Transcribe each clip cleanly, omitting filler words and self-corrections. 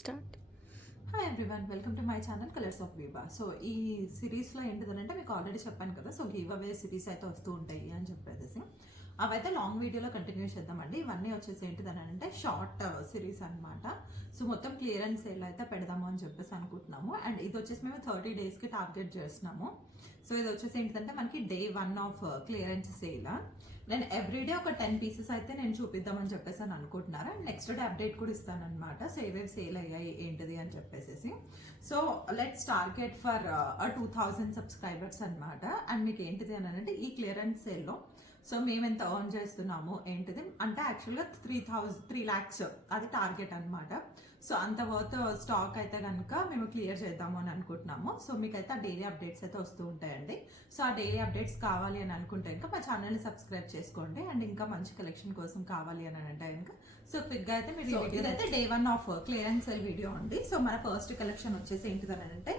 Start. Hi everyone, welcome to my channel colours of వీవా. So ఈ సిరీస్లో ఏంటిదనంటే మీకు already చెప్పాను కదా, సో గివ్ అవే సిరీస్ అయితే వస్తూ ఉంటాయి అని చెప్పేసి అవైతే లాంగ్ వీడియోలో కంటిన్యూ చేద్దామండి. ఇవన్నీ వచ్చేసి ఏంటిదని అంటే షార్ట్ సిరీస్ అనమాట. సో మొత్తం క్లియరెన్స్ సేల్ అయితే పెడదాము అని చెప్పేసి అనుకుంటున్నాము. అండ్ ఇది వచ్చేసి మేము 30 డేస్కి టార్గెట్ చేస్తున్నాము. సో ఇది వచ్చేసి ఏంటంటే మనకి డే 1 ఆఫ్ క్లియరెన్స్ సేల్. నేను ఎవ్రీడే ఒక 10 పీసెస్ అయితే నేను చూపిద్దామని చెప్పేసి అని అనుకుంటున్నాను. అండ్ నెక్స్ట్ డే అప్డేట్ కూడా ఇస్తాను అనమాట. సో ఏవేవి సేల్ అయ్యాయి ఏంటిది అని చెప్పేసి. So let's target for 2000 subscribers అనమాట. అండ్ మీకు ఏంటిది అని అంటే ఈ క్లియరెన్స్ సేల్లో సో మేము ఎంత ఎర్న్ చేస్తున్నాము ఏంటిది అంటే యాక్చువల్గా 3 lakhs అది టార్గెట్ అనమాట. సో అంత వర్త్ స్టాక్ అయితే కనుక మేము క్లియర్ చేద్దాము అని అనుకుంటున్నాము. సో మీకైతే ఆ డైలీ అప్డేట్స్ అయితే వస్తూ ఉంటాయండి. సో ఆ డైలీ అప్డేట్స్ కావాలి అని అనుకుంటే ఇంకా మా ఛానల్ని సబ్స్క్రైబ్ చేసుకోండి. అండ్ ఇంకా మంచి కలెక్షన్ కోసం కావాలి అని అంటే కనుక సో క్విక్గా అయితే మీరు ఇదైతే day 1 of clearance sale video అండి. సో మన ఫస్ట్ కలెక్షన్ వచ్చేసి ఏంటిదని అంటే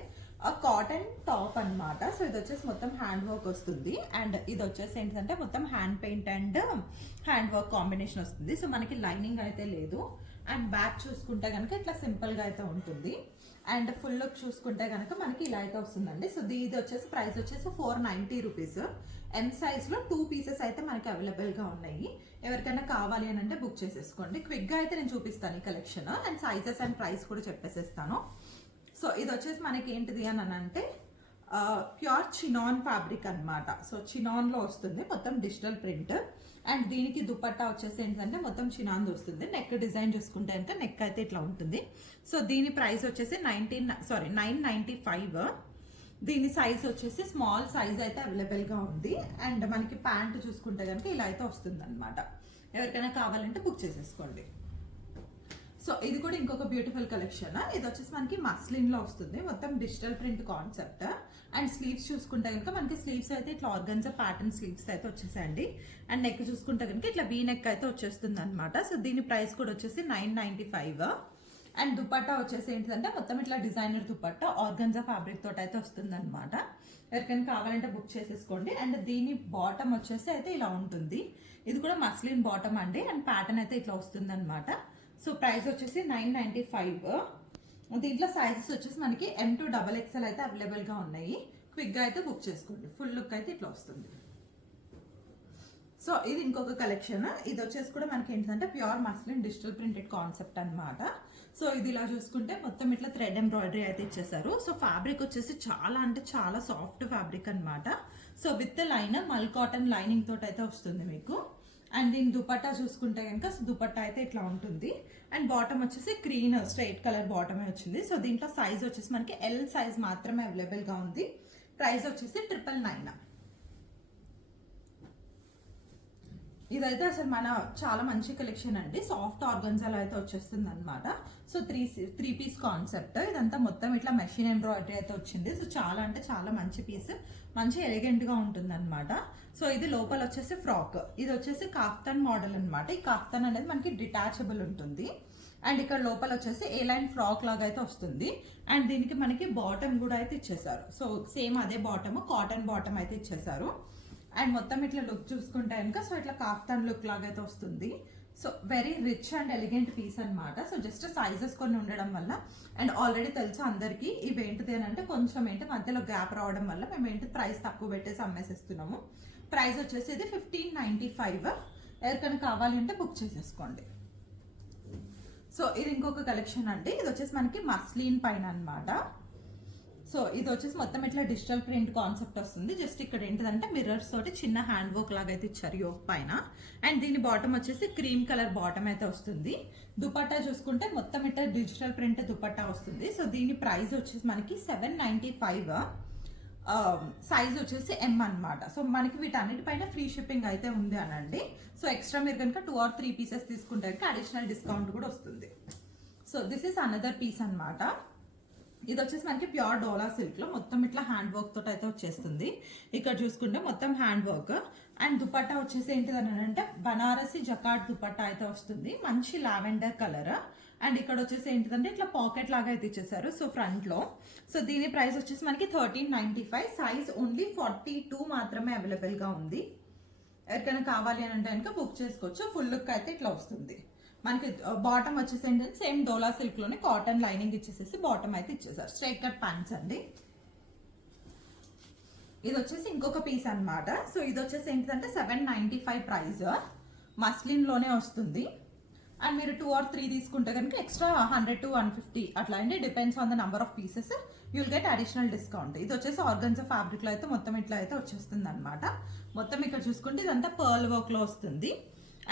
కాటన్ టాప్ అనమాట. సో ఇది వచ్చేసి మొత్తం హ్యాండ్ వర్క్ వస్తుంది. అండ్ ఇది వచ్చేసి ఏంటంటే మొత్తం hand paint and hand work combination వస్తుంది. సో మనకి లైనింగ్ అయితే లేదు. అండ్ బ్యాక్ చూసుకుంటే కనుక ఇట్లా సింపుల్గా అయితే ఉంటుంది. అండ్ ఫుల్ లుక్ చూసుకుంటే కనుక మనకి ఇలా అయితే వస్తుందండి. సో ఇది వచ్చేసి ప్రైస్ వచ్చేసి 490 రూపీస్. ఎం సైజ్లో 2 పీసెస్ అయితే మనకి అవైలబుల్గా ఉన్నాయి. ఎవరికైనా కావాలి అని అంటే బుక్ చేసేసుకోండి. క్విక్గా అయితే నేను చూపిస్తాను ఈ collection. And sizes and price కూడా చెప్పేసేస్తాను. సో ఇది వచ్చేసి మనకి ఏంటిది అని అంటే ప్యూర్ చినాన్ ఫ్యాబ్రిక్ అనమాట. సో చినాన్లో వస్తుంది మొత్తం డిజిటల్ ప్రింట్. అండ్ దీనికి దుపట్టా వచ్చేసి ఏంటంటే మొత్తం చినాన్ వస్తుంది. నెక్ డిజైన్ చూసుకుంటే కనుక నెక్ అయితే ఇట్లా ఉంటుంది. సో దీని ప్రైస్ వచ్చేసి 995. దీని సైజ్ వచ్చేసి స్మాల్ సైజ్ అయితే అవైలబుల్గా ఉంది. అండ్ మనకి ప్యాంట్ చూసుకుంటే కనుక ఇలా అయితే వస్తుంది అనమాట. ఎవరికైనా కావాలంటే బుక్ చేసేసుకోండి. సో ఇది కూడా ఇంకొక బ్యూటిఫుల్ కలెక్షన్. ఇది వచ్చేసి మనకి మస్లిన్ లో వస్తుంది మొత్తం digital print concept. And sleeves చూసుకుంటే కనుక మనకి స్లీవ్స్ అయితే ఇట్లా ఆర్గన్జా ప్యాటర్న్ స్లీవ్స్ అయితే వచ్చేసాయండి. అండ్ నెక్ చూసుకుంటే కనుక ఇట్లా వీ నెక్ అయితే వచ్చేస్తుంది అనమాట. సో దీని ప్రైస్ కూడా వచ్చేసి 995. అండ్ దుపట్టా వచ్చేసి ఏంటంటే మొత్తం ఇట్లా డిజైనర్ దుపట్టా ఆర్గన్జా ఫ్యాబ్రిక్ తోటి అయితే వస్తుంది అనమాట. ఎవరికైనా కావాలంటే బుక్ చేసేసుకోండి. అండ్ దీని బాటమ్ వచ్చేసి అయితే ఇలా ఉంటుంది. ఇది కూడా మస్లిన్ బాటమ్ అండి. అండ్ ప్యాటర్న్ అయితే ఇట్లా వస్తుంది అనమాట. సో ప్రైస్ వచ్చేసి 995. దీంట్లో సైజెస్ వచ్చేసి మనకి M to XXL అయితే అవైలబుల్గా ఉన్నాయి. క్విక్గా అయితే బుక్ చేసుకోండి. ఫుల్ లుక్ అయితే ఇట్లా వస్తుంది. సో ఇది ఇంకొక కలెక్షన్. ఇది వచ్చేసి కూడా మనకి ఏంటంటే pure muslin digital printed concept అనమాట. సో ఇది ఇలా చూసుకుంటే మొత్తం ఇట్లా థ్రెడ్ ఎంబ్రాయిడరీ అయితే ఇచ్చేసారు. సో ఫ్యాబ్రిక్ వచ్చేసి చాలా అంటే చాలా సాఫ్ట్ ఫ్యాబ్రిక్ అనమాట. సో విత్ లైనర్ మల్ కాటన్ లైనింగ్ తోటి అయితే వస్తుంది మీకు. అండ్ దీని దుపట్టా చూసుకుంటే కనుక దుపట్టా అయితే ఇట్లా ఉంటుంది. అండ్ బాటమ్ వచ్చేసి గ్రీన్ స్ట్రైట్ కలర్ బాటమే వచ్చింది. సో దీంట్లో సైజ్ వచ్చేసి మనకి ఎల్ సైజ్ మాత్రమే అవైలబుల్గా ఉంది. ప్రైస్ వచ్చేసి 999. ఇదైతే అసలు మన చాలా మంచి కలెక్షన్ అండి. సాఫ్ట్ ఆర్గన్జాలో అయితే వచ్చేస్తుంది అనమాట. So three piece concept. ఇదంతా మొత్తం ఇట్లా మెషిన్ ఎంబ్రాయిడరీ అయితే వచ్చింది. సో చాలా అంటే చాలా మంచి పీస్, మంచి ఎలిగెంట్ గా ఉంటుంది అనమాట. సో ఇది లోపల వచ్చేసి ఫ్రాక్. ఇది వచ్చేసి కాఫ్తాన్ మోడల్ అనమాట. ఈ కాఫ్తాన్ అనేది మనకి డిటాచబుల్ ఉంటుంది. అండ్ ఇక్కడ లోపల వచ్చేసి ఏ లైన్ ఫ్రాక్ లాగా అయితే వస్తుంది. అండ్ దీనికి మనకి బాటమ్ కూడా అయితే ఇచ్చేసారు. సో సేమ్ అదే బాటమ్, కాటన్ బాటమ్ అయితే ఇచ్చేసారు. అండ్ మొత్తం ఇట్లా లుక్ చూసుకుంటే కనుక సో ఇట్లా కాఫ్తాన్ లుక్ లాగా అయితే వస్తుంది. So very rich and elegant piece అనమాట. సో జస్ట్ సైజెస్ కొన్ని ఉండడం వల్ల అండ్ ఆల్రెడీ తెలుసు అందరికీ ఇవి ఏంటిది అని అంటే కొంచెం ఏంటి మధ్యలో గ్యాప్ రావడం వల్ల మేము ఏంటి ప్రైస్ తక్కువ పెట్టేసి అమ్మేసేస్తున్నాము. ప్రైస్ వచ్చేసి ఇది 1595. ఎవరికైనా కావాలి అంటే బుక్ చేసేసుకోండి. సో ఇది ఇంకొక కలెక్షన్ అండి. ఇది వచ్చేసి మనకి మస్లిన్ పైన అనమాట. సో ఇది వచ్చేసి మొత్తం ఇట్లా డిజిటల్ ప్రింట్ కాన్సెప్ట్ వస్తుంది. జస్ట్ ఇక్కడ ఏంటిదంటే మిర్రర్స్ తోటి చిన్న హ్యాండ్ వర్క్ లాగా అయితే ఇచ్చారు యోక్ పైన. అండ్ దీని బాటమ్ వచ్చేసి క్రీమ్ కలర్ బాటమ్ అయితే వస్తుంది. దుపట్టా చూసుకుంటే మొత్తం ఇట్లా డిజిటల్ ప్రింట్ దుపట్టా వస్తుంది. సో దీని ప్రైస్ వచ్చేసి మనకి 795. సైజ్ వచ్చేసి M అనమాట. సో మనకి వీటన్నిటిపైన ఫ్రీ షిప్పింగ్ అయితే ఉంది అనండి. సో ఎక్స్ట్రా మీరు కనుక 2 or 3 పీసెస్ తీసుకుంటే అడిషనల్ డిస్కౌంట్ కూడా వస్తుంది. So this is another piece అనమాట. ఇది వచ్చేసి మనకి ప్యూర్ డోలా సిల్క్ లో మొత్తం ఇట్లా హ్యాండ్ వర్క్ తోటి అయితే వచ్చేస్తుంది. ఇక్కడ చూసుకుంటే మొత్తం హ్యాండ్ వర్క్. అండ్ దుపట్టా వచ్చేసి ఏంటిదని అంటే బనారసి జకాట్ దుపట్టా అయితే వస్తుంది. మంచి లావెండర్ కలర్. అండ్ ఇక్కడ వచ్చేసి ఏంటిదంటే ఇట్లా పాకెట్ లాగా అయితే ఇచ్చేసారు. సో ఫ్రంట్ లో. సో దీని ప్రైస్ వచ్చేసి మనకి 1395. సైజ్ ఓన్లీ 42 మాత్రమే అవైలబుల్ గా ఉంది. ఎవరికైనా కావాలి అని అంటే కనుక బుక్ చేసుకోవచ్చు. ఫుల్ లుక్ అయితే ఇట్లా వస్తుంది. మనకి బాటమ్ వచ్చేసి ఏంటంటే సేమ్ డోలా సిల్క్ లోనే కాటన్ లైనింగ్ ఇచ్చేసేసి బాటమ్ అయితే ఇచ్చేసారు. స్ట్రైట్ కట్ ప్యాంట్స్ అండి. ఇది వచ్చేసి ఇంకొక పీస్ అన్నమాట. సో ఇది వచ్చేసి ఏంటంటే 795 ప్రైస్, మస్లిన్ లోనే వస్తుంది. అండ్ మీరు 2 or 3 తీసుకుంటే కనుక ఎక్స్ట్రా 100 to 150 అట్లా అండి, depends on the number of pieces you'll get additional discount. ఇది వచ్చేసి ఆర్గన్జా ఫ్యాబ్రిక్ లో అయితే మొత్తం ఇట్లా అయితే వచ్చేస్తుంది అనమాట. మొత్తం ఇక్కడ చూసుకుంటే ఇదంతా పర్ల్ వర్క్ లో వస్తుంది.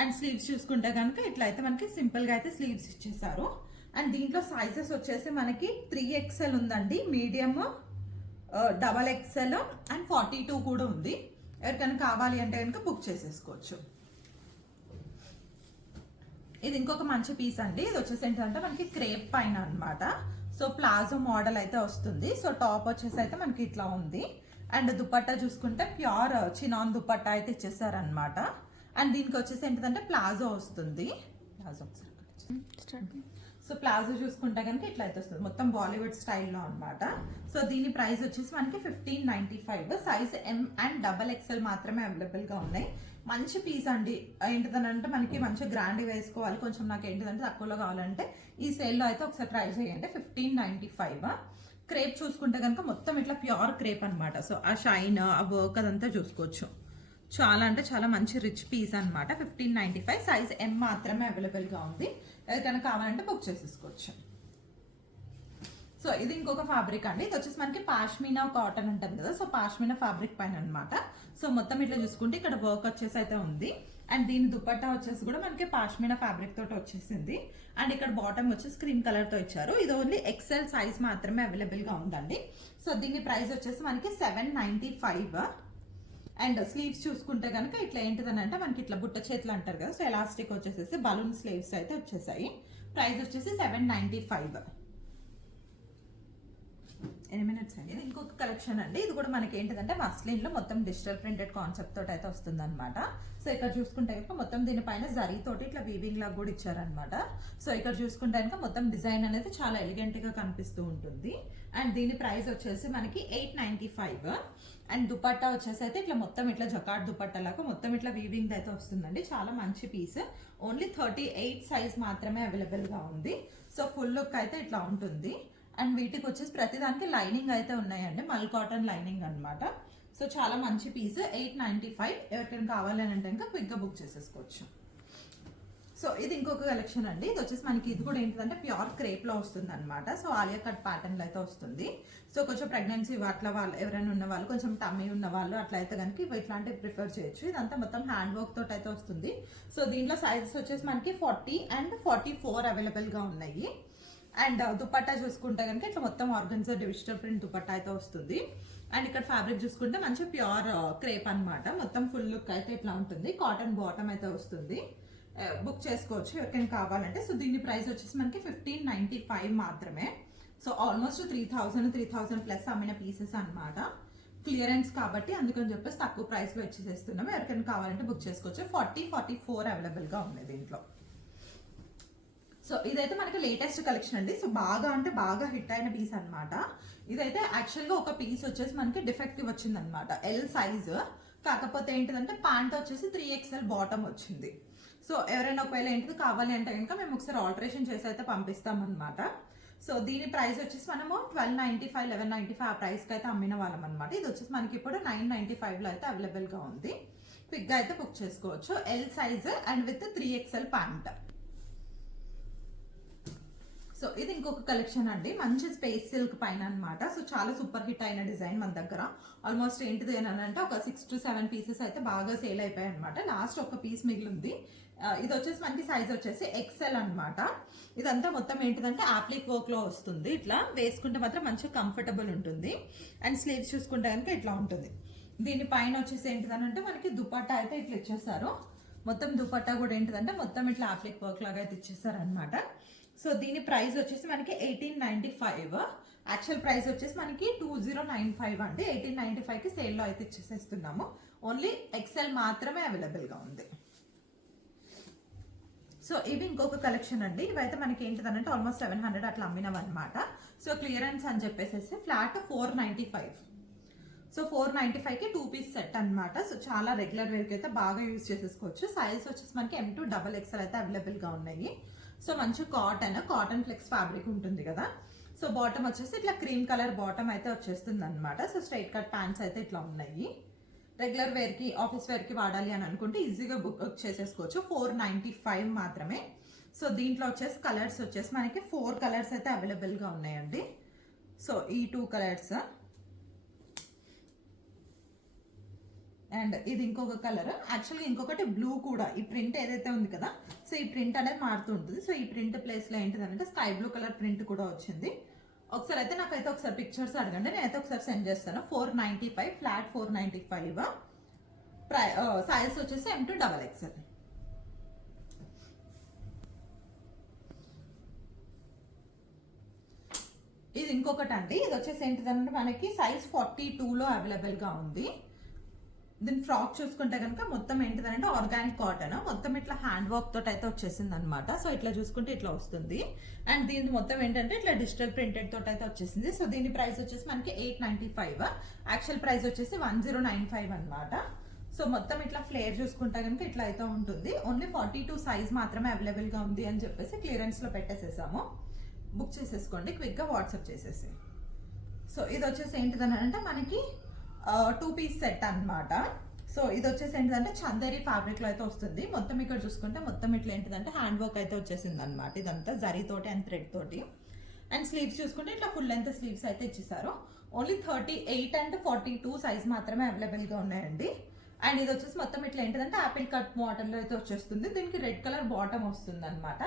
అండ్ స్లీవ్స్ చూసుకుంటే కనుక ఇట్లా అయితే మనకి సింపుల్ గా అయితే స్లీవ్స్ ఇచ్చేసారు. అండ్ దీంట్లో సైజెస్ వచ్చేసి మనకి 3XL ఉందండి, మీడియం, XXL అండ్ 42 కూడా ఉంది. ఎవరికైనా కావాలి అంటే కనుక బుక్ చేసేసుకోవచ్చు. ఇది ఇంకొక మంచి పీస్ అండి. ఇది వచ్చేసి ఏంటంటే మనకి క్రేప్ పైన అన్నమాట. సో ప్లాజో మోడల్ అయితే వస్తుంది. సో టాప్ వచ్చేసి అయితే మనకి ఇట్లా ఉంది. అండ్ దుపట్టా చూసుకుంటే ప్యూర్ చినాన్ దుపట్టా అయితే ఇచ్చేసారనమాట. అండ్ దీనికి వచ్చేసి ఏంటంటే ప్లాజో వస్తుంది. సో ప్లాజో చూసుకుంటే కనుక ఇట్లా అయితే వస్తుంది, మొత్తం బాలీవుడ్ స్టైల్లో అనమాట. సో దీని ప్రైస్ వచ్చేసి మనకి 1595. సైజ్ M అండ్ XXL మాత్రమే అవైలబుల్ గా ఉన్నాయి. మంచి పీస్ అండి. ఏంటిదనంటే మనకి మంచిగా గ్రాండ్ వేసుకోవాలి, కొంచెం నాకు ఏంటిదంటే తక్కువలో కావాలంటే ఈ సేల్లో అయితే ఒకసారి ట్రై చేయండి. 1595. క్రేప్ చూసుకుంటే కనుక మొత్తం ఇట్లా ప్యూర్ క్రేప్ అనమాట. సో ఆ షైన్, ఆ వర్క్ అదంతా చూసుకోవచ్చు. చాలా అంటే చాలా మంచి రిచ్ పీస్ అనమాట. 1595. సైజ్ M మాత్రమే అవైలబుల్ గా ఉంది. ఎవరికైనా కావాలంటే బుక్ చేసేసుకోవచ్చు. సో ఇది ఇంకొక ఫ్యాబ్రిక్ అండి. ఇది వచ్చేసి మనకి పాష్మీనా కాటన్ ఉంటుంది కదా, సో పాష్మీనా ఫ్యాబ్రిక్ పైన అనమాట. సో మొత్తం ఇట్లా చూసుకుంటే ఇక్కడ వర్క్ వచ్చేసి అయితే ఉంది. అండ్ దీని దుపట్టా వచ్చేసి కూడా మనకి పాష్మీనా ఫ్యాబ్రిక్ తోటి వచ్చేసింది. అండ్ ఇక్కడ బాటమ్ వచ్చేసి క్రీమ్ కలర్ తో ఇచ్చారు. ఇది ఓన్లీ XL సైజ్ మాత్రమే అవైలబుల్ గా ఉందండి. సో దీని ప్రైస్ వచ్చేసి మనకి 795. అండ్ స్లీవ్స్ చూసుకుంటే కనుక ఇట్లా ఏంటిదని అంటే మనకి ఇట్లా బుట్ట చేతులు అంటారు కదా, సో ఎలాస్టిక్ వచ్చేసేసి బలూన్ స్లీవ్స్ అయితే వచ్చేసాయి. ప్రైస్ వచ్చేసి 795. ఎన్ని మినిట్స్ అండి. ఇది ఇంకొక కలెక్షన్ అండి. ఇది కూడా మనకి ఏంటిదంటే మస్లిన్ లో మొత్తం డిజిటల్ ప్రింటెడ్ కాన్సెప్ట్ తోటి అయితే వస్తుంది అనమాట. సో ఇక్కడ చూసుకుంటే కనుక మొత్తం దీనిపైన జరీ తోటి ఇట్లా వీవింగ్ లాగా కూడా ఇచ్చారనమాట. సో ఇక్కడ చూసుకుంటే కనుక మొత్తం డిజైన్ అనేది చాలా ఎలిగెంట్ గా కనిపిస్తూ ఉంటుంది. అండ్ దీని ప్రైస్ వచ్చేసి మనకి 895. అండ్ దుపట్టా వచ్చేసి అయితే ఇట్లా మొత్తం ఇట్లా జకాట్ దుపట్టా లాగా మొత్తం ఇట్లా వీవింగ్ అయితే వస్తుందండి. చాలా మంచి పీస్. ఓన్లీ 38 సైజ్ మాత్రమే అవైలబుల్ గా ఉంది. సో ఫుల్ లుక్ అయితే ఇట్లా ఉంటుంది. అండ్ వీటికి వచ్చేసి ప్రతిదానికి లైనింగ్ అయితే ఉన్నాయండి, మల్ కాటన్ లైనింగ్ అనమాట. సో చాలా మంచి పీస్. 895. ఎవరికైనా కావాలని అంటే ఇంకా క్విక్ గా బుక్ చేసేసుకోవచ్చు. సో ఇది ఇంకొక కలెక్షన్ అండి. ఇది వచ్చేసి మనకి ఇది కూడా ఏంటంటే ప్యూర్ క్రేప్ లో వస్తుంది అనమాట. సో ఆలియా కట్ ప్యాటర్న్ లో అయితే వస్తుంది. సో కొంచెం ప్రెగ్నెన్సీ అట్లా వాళ్ళు ఎవరైనా ఉన్న వాళ్ళు, కొంచెం టమ్మీ ఉన్న వాళ్ళు అట్లా అయితే కనుక ఇట్లాంటివి ప్రిఫర్ చేయొచ్చు. ఇదంతా మొత్తం హ్యాండ్ వర్క్ తోటి అయితే వస్తుంది. సో దీంట్లో సైజెస్ వచ్చేసి మనకి 40 and 44 అవైలబుల్ గా ఉన్నాయి. అండ్ దుపట్టా చూసుకుంటే కనుక ఇట్లా మొత్తం ఆర్గన్జా డిజిటల్ ప్రింట్ దుపట్టా అయితే వస్తుంది. అండ్ ఇక్కడ ఫ్యాబ్రిక్ చూసుకుంటే మంచి ప్యూర్ క్రేప్ అన్నమాట. మొత్తం ఫుల్ లుక్ అయితే ఇట్లా ఉంటుంది. కాటన్ బాటమ్ అయితే వస్తుంది. బుక్ చేసుకోవచ్చు ఎవరికైనా కావాలంటే. సో దీని ప్రైస్ వచ్చేసి మనకి 1595 మాత్రమే. సో ఆల్మోస్ట్ 3000 ప్లస్ అమ్మిన పీసెస్ అన్నమాట. క్లియరెన్స్ కాబట్టి అందుకని చెప్పేసి తక్కువ ప్రైస్ లో ఇచ్చేసేస్తున్నాం. ఎవరికైనా కావాలంటే బుక్ చేసుకోవచ్చు. 44 అవైలబుల్ గా ఉన్నాయి దీంట్లో. సో ఇదైతే మనకి లేటెస్ట్ కలెక్షన్ అండి. సో బాగా అంటే బాగా హిట్ అయిన పీస్ అనమాట. ఇదైతే యాక్చువల్గా ఒక పీస్ వచ్చేసి మనకి డిఫెక్టివ్ వచ్చింది అనమాట, L సైజ్. కాకపోతే ఏంటిదంటే ప్యాంట్ వచ్చేసి 3XL బాటమ్ వచ్చింది. సో ఎవరైనా ఒకవేళ ఏంటిది కావాలి అంటే కనుక మేము ఒకసారి ఆల్టరేషన్ చేసి అయితే పంపిస్తాం అనమాట. సో దీని ప్రైస్ వచ్చేసి మనము 1295, 1195 ఆ ప్రైస్కి అయితే అమ్మిన వాళ్ళం అనమాట. ఇది వచ్చేసి మనకి ఇప్పుడు 995లో అయితే అవైలబుల్గా ఉంది. క్విక్గా అయితే బుక్ చేసుకోవచ్చు. L size and with 3XL pant. So ఇది ఇంకొక కలెక్షన్ అండి, మంచి స్పేస్ సిల్క్ పైన అనమాట. సో చాలా సూపర్ హిట్ అయిన డిజైన్ మన దగ్గర. ఆల్మోస్ట్ ఏంటిది అంటే ఒక 6 to 7 పీసెస్ అయితే బాగా సేల్ అయిపోయాయి అనమాట. లాస్ట్ ఒక పీస్ మిగిలింది. ఇది వచ్చేసి మనకి సైజ్ వచ్చేసి XL అనమాట. ఇదంతా మొత్తం ఏంటిదంటే ఆప్లిక్ వర్క్ లో వస్తుంది. ఇట్లా వేసుకుంటే మాత్రం మంచిగా కంఫర్టబుల్ ఉంటుంది. అండ్ స్లీవ్స్ చూసుకుంటే కనుక ఇట్లా ఉంటుంది. దీని పైన వచ్చేసి ఏంటిదనంటే మనకి దుపట్టా అయితే ఇట్లా ఇచ్చేసారు. మొత్తం దుపట్టా కూడా ఏంటిదంటే మొత్తం ఇట్లా ఆప్లిక్ వర్క్ లాగా అయితే ఇచ్చేసారు అనమాట. సో దీని ప్రైస్ వచ్చేసి మనకి 1895. యాక్చువల్ ప్రైస్ వచ్చేసి మనకి 2095 అండి. 1895కి సేల్లో అయితే ఇచ్చేసేస్తున్నాము. ఓన్లీ XL మాత్రమే అవైలబుల్ గా ఉంది. సో ఇవి ఇంకొక కలెక్షన్ అండి. ఇవైతే మనకి ఏంటిదనంటే ఆల్మోస్ట్ 700 అట్లా అమ్మినవి అనమాట. సో క్లియరెన్స్ అని చెప్పేసి ఫ్లాట్ 495. సో 495కి 2 పీస్ సెట్ అన్నమాట. సో చాలా రెగ్యులర్ వేర్కి అయితే బాగా యూజ్ చేసేసుకోవచ్చు. సైజ్ వచ్చేసి మనకి M2 XXL అయితే అవైలబుల్గా ఉన్నాయి. సో మంచి కాటన్ ఫ్లెక్స్ ఫ్యాబ్రిక్ ఉంటుంది కదా. సో బాటమ్ వచ్చేసి ఇట్లా క్రీమ్ కలర్ బాటమ్ అయితే వచ్చేస్తుంది అనమాట. సో స్ట్రైట్ కట్ ప్యాంట్స్ అయితే ఇట్లా ఉన్నాయి. రెగ్యులర్ వేర్కి ఆఫీస్ వేర్కి వాడాలి అని అనుకుంటే ఈజీగా బుక్ చేసేసుకోవచ్చు. 495 మాత్రమే. సో దీంట్లో వచ్చేసి కలర్స్ వచ్చేసి మనకి 4 కలర్స్ అయితే అవైలబుల్గా ఉన్నాయండి. సో ఈ 2 కలర్స్ అండ్ ఇది ఇంకొక కలర్. యాక్చువల్గా ఇంకొకటి బ్లూ కూడా. ఈ ప్రింట్ ఏదైతే ఉంది కదా, సో ఈ ప్రింట్ అనేది మారుతూ ఉంటుంది. సో ఈ ప్రింట్ ప్లేస్లో ఏంటిదంటే స్కై బ్లూ కలర్ ప్రింట్ కూడా వచ్చింది. ఒకసారి అయితే నాకైతే ఒకసారి పిక్చర్స్ అడగండి, నేనైతే ఒకసారి సెండ్ చేస్తాను. 495 ఫ్లాట్ 495. సైజ్ వచ్చేసి M2 XXL. ఇది ఇంకొకటి అండి. ఇది వచ్చేసి ఏంటిదంటే మనకి సైజ్ 42లో అవైలబుల్గా ఉంది. దీని ఫ్రాక్ చూసుకుంటే కనుక మొత్తం ఏంటిదంటే ఆర్గానిక్ కాటన్, మొత్తం ఇట్లా హ్యాండ్ వర్క్ తోటి అయితే వచ్చేసింది అనమాట. సో ఇట్లా చూసుకుంటే ఇట్లా వస్తుంది. అండ్ దీని మొత్తం ఏంటంటే ఇట్లా డిజిటల్ ప్రింటెడ్ తోటి అయితే వచ్చేసింది. సో దీని ప్రైస్ వచ్చేసి మనకి 895. యాక్చువల్ ప్రైస్ వచ్చేసి 1095 అనమాట. సో మొత్తం ఇట్లా ఫ్లేర్ చూసుకుంటే కనుక ఇట్లా అయితే ఉంటుంది. ఓన్లీ 42 సైజ్ మాత్రమే అవైలబుల్గా ఉంది అని చెప్పేసి క్లియరెన్స్లో పెట్టేసేసాము. బుక్ చేసేసుకోండి క్విక్గా, వాట్సాప్ చేసేసి. సో ఇది వచ్చేసి ఏంటిదనంటే మనకి 2 పీస్ సెట్ అన్నమాట. సో ఇది వచ్చేసి ఏంటిదంటే చందేరి ఫ్యాబ్రిక్ లో అయితే వస్తుంది. మొత్తం ఇక్కడ చూసుకుంటే మొత్తం ఇట్లా ఏంటిదంటే హ్యాండ్ వర్క్ అయితే వచ్చేసింది అనమాట. ఇదంతా జరీ తోటి అండ్ థ్రెడ్ తోటి. అండ్ స్లీవ్స్ చూసుకుంటే ఇట్లా ఫుల్ లెంత్ స్లీవ్స్ అయితే ఇచ్చేసారు. ఓన్లీ 38 అండ్ 42 సైజ్ మాత్రమే అవైలబుల్గా ఉన్నాయండి. అండ్ ఇది వచ్చేసి మొత్తం ఇట్లా ఏంటిదంటే యాపిల్ కట్ మోడల్లో అయితే వచ్చేస్తుంది. దీనికి రెడ్ కలర్ బాటమ్ వస్తుంది అనమాట.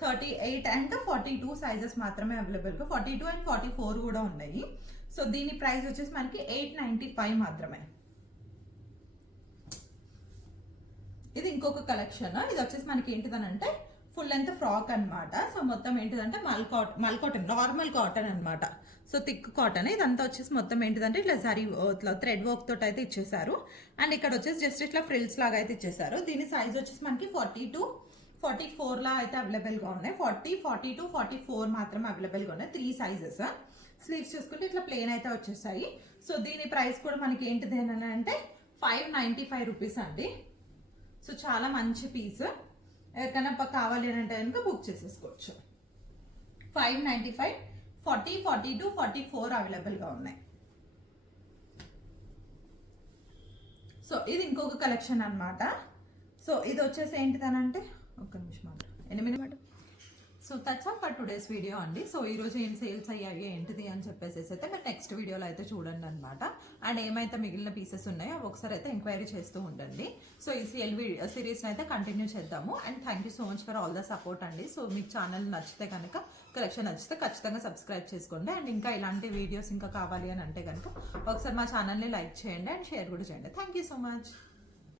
38 అండ్ 42 సైజెస్ మాత్రమే అవైలబుల్గా, 42 అండ్ 44 కూడా ఉన్నాయి. సో దీని ప్రైస్ వచ్చేసి మనకి 895 మాత్రమే. ఇది ఇంకొక కలెక్షన్. ఇది వచ్చేసి మనకి ఏంటిదనంటే ఫుల్ లెంత్ ఫ్రాక్ అనమాట. సో మొత్తం ఏంటిదంటే మల్ కాటన్, నార్మల్ కాటన్ అనమాట. So thick cotton. ఇదంతా వచ్చేసి మొత్తం ఏంటిదంటే ఇట్లా జరీ ఇట్లా థ్రెడ్ వర్క్ తోటి అయితే ఇచ్చేసారు. అండ్ ఇక్కడ వచ్చేసి జస్ట్ ఇట్లా ఫ్రిల్స్ లాగా అయితే ఇచ్చేసారు. దీని సైజ్ వచ్చేసి మనకి 42, 44 లా అయితే అవైలబుల్గా ఉన్నాయి. 40, 42, 44 మాత్రమే అవైలబుల్గా ఉన్నాయి. 3 సైజెస్. స్లీవ్స్ చూసుకుంటే ఇట్లా ప్లేన్ అయితే వచ్చేసాయి. సో దీని ప్రైస్ కూడా మనకి ఏంటిది అంటే 595 రూపీస్ అండి. సో చాలా మంచి పీస్. ఎవరికైనా కావాలి అని అంటే కనుక బుక్ చేసేసుకోవచ్చు. 595, 40, 42, 44 అవైలబుల్గా ఉన్నాయి. సో ఇది ఇంకొక కలెక్షన్ అనమాట. సో ఇది వచ్చేసి ఏంటిదనంటే ఒక్క నిమిషం మాట 8 మాట. So that's all for today's video అండి. సో ఈరోజు ఏం సేల్స్ అయ్యాయి ఏంటిది అని చెప్పేసి అయితే మీరు నెక్స్ట్ వీడియోలో అయితే చూడండి అనమాట. అండ్ ఏమైతే మిగిలిన పీసెస్ ఉన్నాయో ఒకసారి అయితే ఎంక్వైరీ చేస్తూ ఉండండి. సో ఈ సిరీస్ని అయితే కంటిన్యూ చేద్దాము. And thank you so much for all the support అండి. సో మీకు ఛానల్ నచ్చితే కనుక, కలెక్షన్ నచ్చితే ఖచ్చితంగా సబ్స్క్రైబ్ చేసుకోండి. అండ్ ఇంకా ఇలాంటి వీడియోస్ ఇంకా కావాలి అని అంటే కనుక ఒకసారి మా ఛానల్ని లైక్ చేయండి అండ్ షేర్ కూడా చేయండి. Thank you so much.